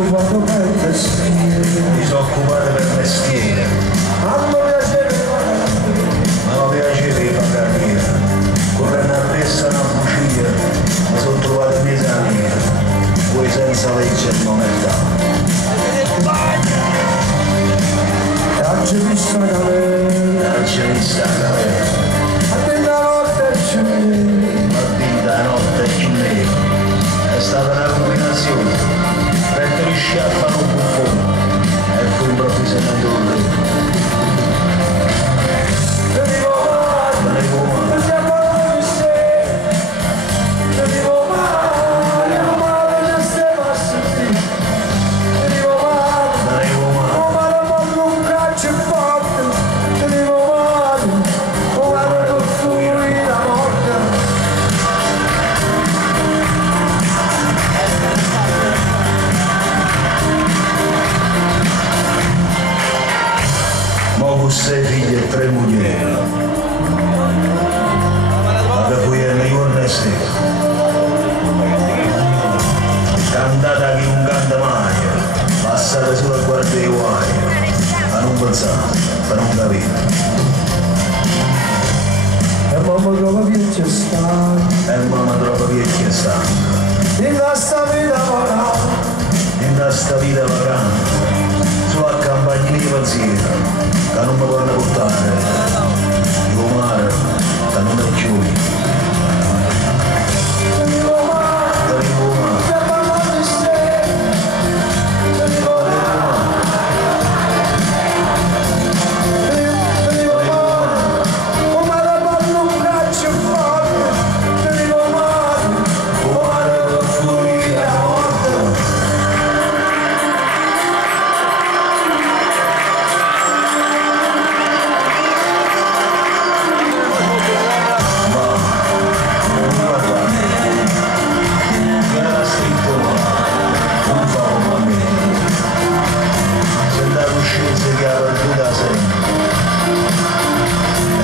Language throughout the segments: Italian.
occupato per mestiere, disoccupate per mestiere, hanno piacere ma non piacere di fare carriera, correndo appresso una bugia, ma sono trovate mesanine, voi senza legge e moneta. e oggi vista la galera, Non c'è vista la galera, attenta la notte e ci viene, la notte è più nera, è stata una combinazione, per tre sciarpa un buffone, e fu improvvisamente un re. Con 6 figli e 3 mogli, ma che poi è nei giorni e sera, cantata chi non canta mai, passate solo a guardare i guai, a non pensare, per non capire. e mamma trova vecchia stanca, E mamma troppo vecchia e stanca, in questa vita morale, in sta vita vacante, sulla campagna di pensiero, che non mi vogliono portare, il mare, che non è più.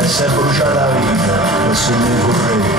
Se è bruciata la vita, e se ne correva.